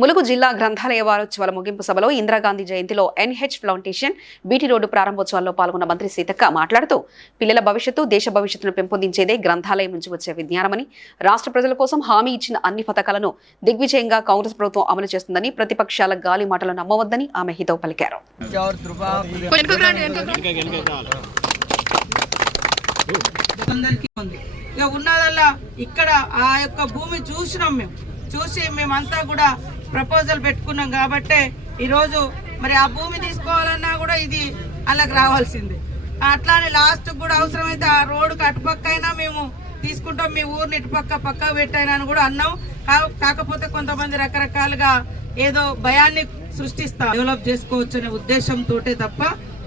ములుగు జిల్లా గ్రంథాలయ వారోత్సవాల ముగింపు సభలో ఇందిరాగాంధీ జయంతిలో ఎన్హెచ్ ఫౌండేషన్ బీటీ రోడ్డు ప్రారంభోత్సవాల్లో పాల్గొన్న మంత్రి సీతక్క మాట్లాడుతూ పిల్లల భవిష్యత్తు దేశ భవిష్యత్తును పెంపొందించేదే గ్రంథాలయం నుంచి వచ్చే విజ్ఞానమని, రాష్ట్ర ప్రజల కోసం హామీ ఇచ్చిన అన్ని పథకాలను దిగ్విజయంగా కాంగ్రెస్ ప్రభుత్వం అమలు చేస్తుందని, ప్రతిపక్షాల గాలి మాటలు నమ్మవద్దని ఆమె హితవు పలికారు. ఉన్నదల్లా ఇక్కడ ఆ యొక్క భూమి చూసినాం, చూసి మేమంతా కూడా ప్రపోజల్ పెట్టుకున్నాం కాబట్టి ఈరోజు మరి ఆ భూమి తీసుకోవాలన్నా కూడా ఇది అలాగ రావాల్సిందే. అట్లానే లాస్ట్ కూడా అవసరమైతే ఆ రోడ్డుకి అటుపక్క అయినా మేము తీసుకుంటాం, మీ ఊరిని పక్క పెట్టైనా అని కూడా అన్నాం. కాకపోతే కొంతమంది రకరకాలుగా ఏదో భయాన్ని సృష్టిస్తా డెవలప్ చేసుకోవచ్చు అనే ఉద్దేశంతో తప్ప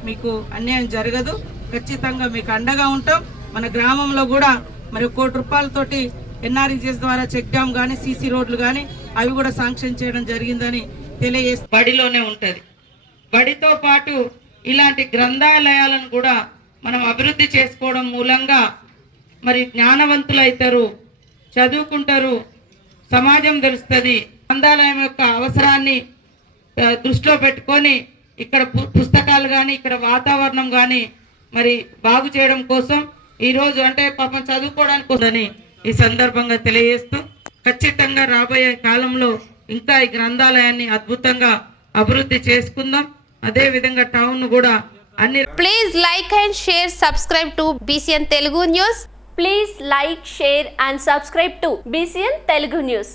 మీకు అన్యాయం జరగదు. ఖచ్చితంగా మీకు అండగా ఉంటాం. మన గ్రామంలో కూడా మరి ₹1 కోటి ఎన్ఆర్ఈజీఎస్ ద్వారా చెక్ డ్యామ్ కానీ సీసీ రోడ్లు కానీ అవి కూడా శాంక్షన్ చేయడం జరిగిందని తెలియజేసి బడిలోనే ఉంటుంది. బడితో పాటు ఇలాంటి గ్రంథాలయాలను కూడా మనం అభివృద్ధి చేసుకోవడం మూలంగా మరి జ్ఞానవంతులు అవుతారు, చదువుకుంటారు, సమాజం తెలుస్తుంది. గ్రంథాలయం యొక్క అవసరాన్ని దృష్టిలో పెట్టుకొని ఇక్కడ పుస్తకాలు కానీ ఇక్కడ వాతావరణం కానీ మరి బాగు చేయడం కోసం ఈరోజు అంటే పాపం చదువుకోవడానికి వస్తుందని ఈ సందర్భంగా తెలియజేస్తూ ఖచ్చితంగా రాబోయే కాలంలో ఇంకా ఈ గ్రంథాలయాన్ని అద్భుతంగా అభివృద్ధి చేసుకుందాం. అదే విధంగా టౌన్ కూడా అన్ని. Please like and share, subscribe to BCN Telugu News. Please like, share and subscribe to BCN Telugu News.